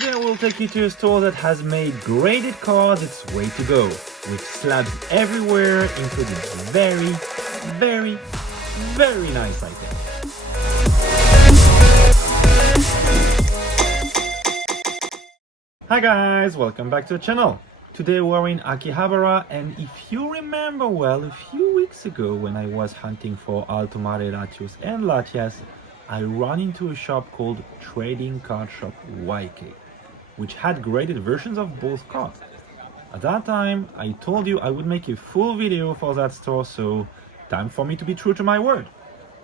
Today I will take you to a store that has made graded cards its way to go, with slabs everywhere, including very, very, very nice items. Hi guys, welcome back to the channel. Today we're in Akihabara, and if you remember well, a few weeks ago when I was hunting for Alto Mare Latios and Latias, I ran into a shop called Trading Card Shop YK, which had graded versions of both cards. At that time, I told you I would make a full video for that store, so time for me to be true to my word.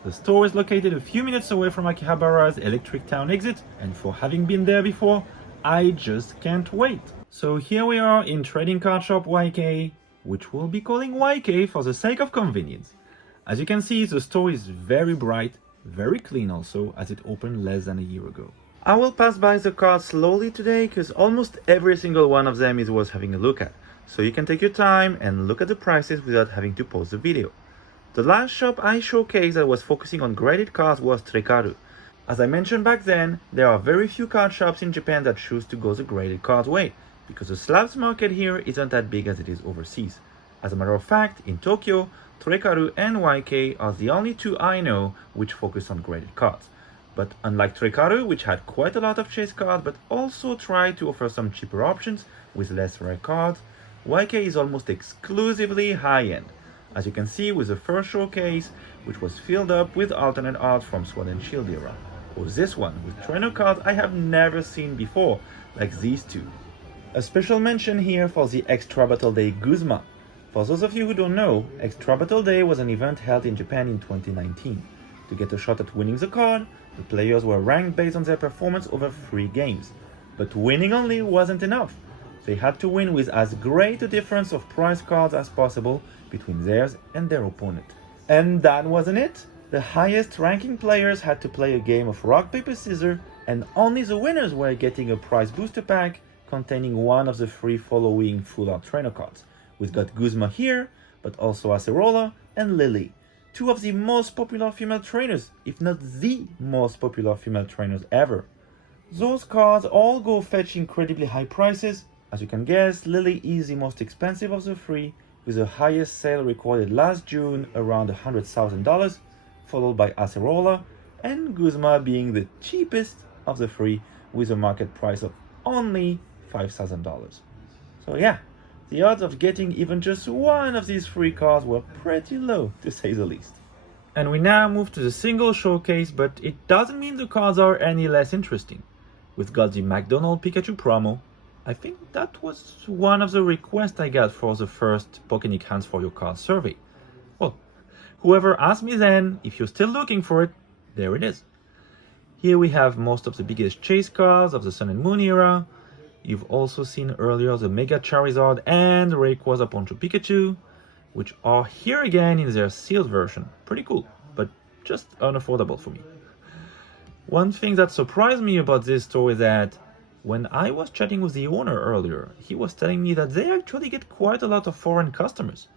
The store is located a few minutes away from Akihabara's Electric Town exit, and for having been there before, I just can't wait. So here we are in Trading Card Shop YK, which we'll be calling YK for the sake of convenience. As you can see, the store is very bright, very clean also, as it opened less than a year ago. I will pass by the cards slowly today because almost every single one of them is worth having a look at, so you can take your time and look at the prices without having to pause the video. The last shop I showcased that was focusing on graded cards was Trekaru. As I mentioned back then, there are very few card shops in Japan that choose to go the graded cards way, because the slabs market here isn't that big as it is overseas. As a matter of fact, in Tokyo, Trekaru and YK are the only two I know which focus on graded cards. But unlike Trekaru, which had quite a lot of chase cards but also tried to offer some cheaper options with less rare cards, YK is almost exclusively high-end, as you can see with the first showcase, which was filled up with alternate art from Sword and Shield era, or this one with trainer cards I have never seen before, like these two. A special mention here for the Extra Battle Day Guzma. For those of you who don't know, Extra Battle Day was an event held in Japan in 2019. To get a shot at winning the card, the players were ranked based on their performance over 3 games. But winning only wasn't enough. They had to win with as great a difference of prize cards as possible between theirs and their opponent. And that wasn't it. The highest ranking players had to play a game of rock, paper, scissors, and only the winners were getting a prize booster pack containing one of the 3 following full art trainer cards. We've got Guzma here, but also Acerola and Lily, 2 of the most popular female trainers, if not the most popular female trainers ever. Those cards all go fetch incredibly high prices. As you can guess, Lily is the most expensive of the 3, with the highest sale recorded last June around $100,000, followed by Acerola, and Guzma being the cheapest of the 3 with a market price of only $5,000. So yeah, the odds of getting even just one of these 3 cards were pretty low, to say the least. And we now move to the single showcase, but it doesn't mean the cards are any less interesting. We've got the McDonald's Pikachu promo. I think that was one of the requests I got for the first Pokenic Hands for Your Card survey. Well, whoever asked me then, if you're still looking for it, there it is. Here we have most of the biggest chase cards of the Sun and Moon era. You've also seen earlier the Mega Charizard and Rayquaza Poncho Pikachu, which are here again in their sealed version. Pretty cool, but just unaffordable for me. One thing that surprised me about this store is that when I was chatting with the owner earlier, he was telling me that they actually get quite a lot of foreign customers.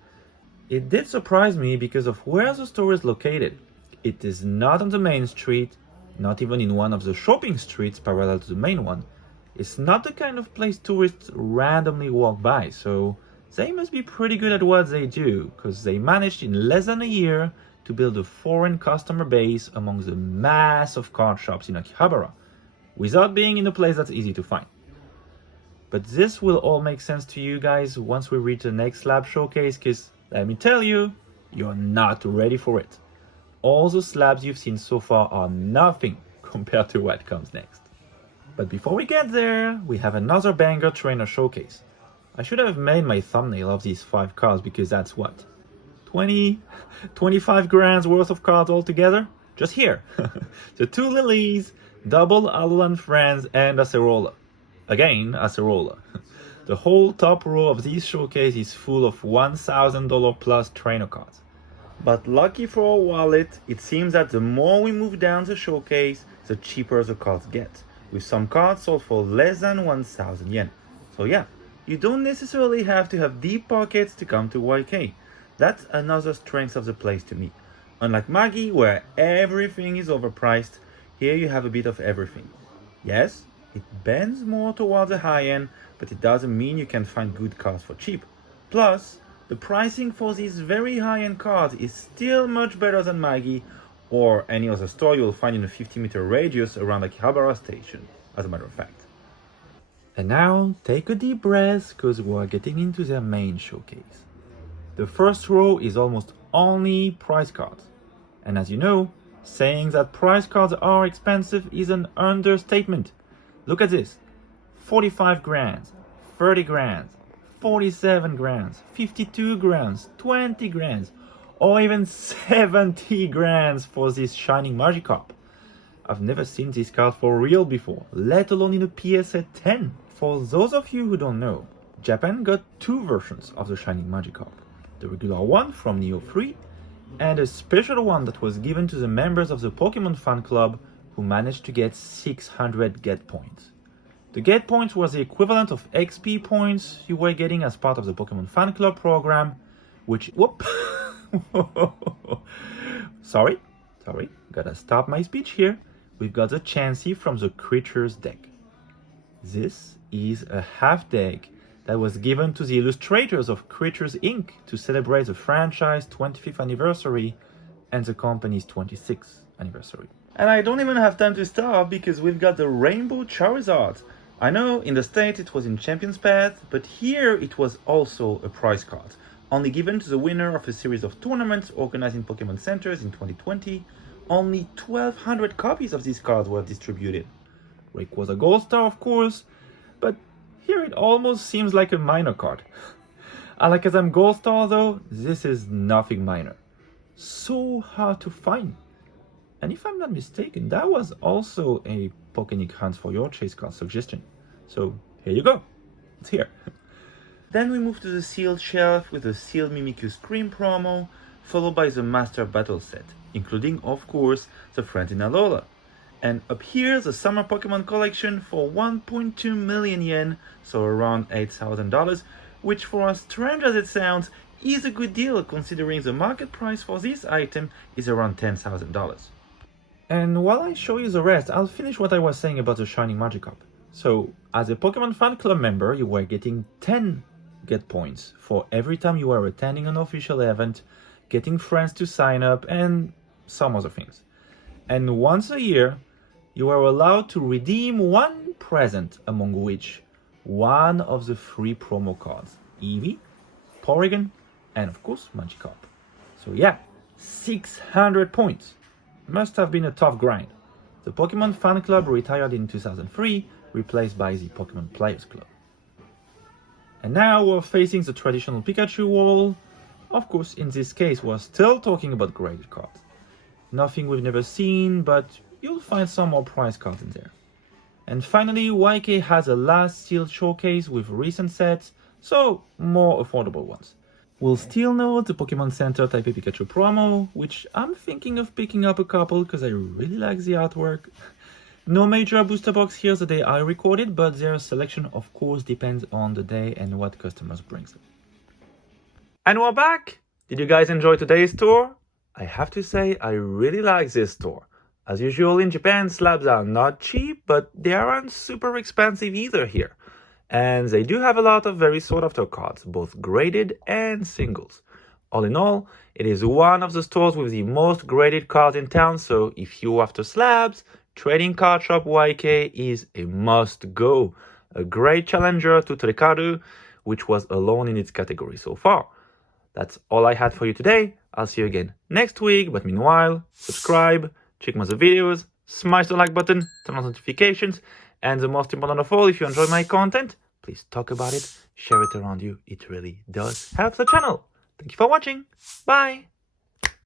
It did surprise me because of where the store is located. It is not on the main street, not even in one of the shopping streets parallel to the main one. It's not the kind of place tourists randomly walk by, so they must be pretty good at what they do, because they managed in less than a year to build a foreign customer base among the mass of card shops in Akihabara, without being in a place that's easy to find. But this will all make sense to you guys once we reach the next slab showcase, because let me tell you, you're not ready for it. All the slabs you've seen so far are nothing compared to what comes next. But before we get there, we have another banger trainer showcase. I should have made my thumbnail of these 5 cards because that's what? 25 grand's worth of cards altogether? Just here. The 2 Lilies, double Alolan Friends, and Acerola. Again, Acerola. The whole top row of this showcase is full of $1,000 plus trainer cards. But lucky for our wallet, it seems that the more we move down the showcase, the cheaper the cards get, with some cards sold for less than 1,000 yen. So yeah, you don't necessarily have to have deep pockets to come to YK. That's another strength of the place to me. Unlike Maggie, where everything is overpriced, here you have a bit of everything. Yes, It bends more towards the high end, but it doesn't mean you can find good cards for cheap. Plus, the pricing for these very high-end cards is still much better than Maggie or any other store you'll find in a 50-meter radius around Akihabara station, as a matter of fact. And now, take a deep breath, because we are getting into their main showcase. The first row is almost only price cards. And as you know, saying that price cards are expensive is an understatement. Look at this. 45 grand, 30 grand, 47 grand, 52 grand, 20 grand, or even 70 grand for this Shining Magikarp. I've never seen this card for real before, let alone in a PSA 10. For those of you who don't know, Japan got two versions of the Shining Magikarp. The regular one from Neo 3, and a special one that was given to the members of the Pokemon fan club who managed to get 600 get points. The get points was the equivalent of XP points you were getting as part of the Pokemon fan club program, which, whoop, sorry, gotta stop my speech here. We've got the Chansey from the Creatures deck. This is a half deck that was given to the illustrators of Creatures Inc. to celebrate the franchise 25th anniversary and the company's 26th anniversary. And I don't even have time to start because we've got the Rainbow Charizard. I know in the States it was in Champion's Path, but here it was also a prize card, only given to the winner of a series of tournaments organized in Pokemon Centers in 2020. Only 1,200 copies of these cards were distributed. Rick was a gold star, of course, but here it almost seems like a minor card. Alakazam Gold Star though, this is nothing minor. So hard to find. And if I'm not mistaken, that was also a Pokénic Hunt for Your Chase card suggestion. So here you go, it's here. Then we move to the sealed shelf with the sealed Mimikyu Scream promo, followed by the Master Battle set, including of course the Friends in Alola. And up here, the Summer Pokemon Collection for 1.2 million yen, so around $8,000, which for as strange as it sounds, is a good deal considering the market price for this item is around $10,000. And while I show you the rest, I'll finish what I was saying about the Shining Magikarp. So, as a Pokemon fan club member, you were getting 10 get points for every time you were attending an official event, getting friends to sign up, and some other things. And once a year, you are allowed to redeem one present, among which one of the free promo cards, Eevee, Porygon, and of course Magikarp. So yeah, 600 points. Must have been a tough grind. The Pokemon Fan Club retired in 2003, replaced by the Pokemon Players Club. And now we're facing the traditional Pikachu wall. Of course, in this case, we're still talking about graded cards. Nothing we've never seen, but you'll find some more prize cards in there. And finally, YK has a last sealed showcase with recent sets, so more affordable ones. We'll still note the Pokemon Center Type A Pikachu promo, which I'm thinking of picking up a couple because I really like the artwork. No major booster box here the day I recorded, but their selection of course depends on the day and what customers bring them. And we're back! Did you guys enjoy today's tour? I have to say I really like this store. As usual in Japan, slabs are not cheap, but they aren't super expensive either here. And they do have a lot of very sought after cards, both graded and singles. All in all, it is one of the stores with the most graded cards in town, so if you're after slabs, Trading Card Shop YK is a must go. A great challenger to Torikaru, which was alone in its category so far. That's all I had for you today. I'll see you again next week, but meanwhile, subscribe, check my other videos, smash the like button, turn on notifications, and the most important of all, if you enjoy my content, please talk about it, share it around you. It really does help the channel. Thank you for watching. Bye.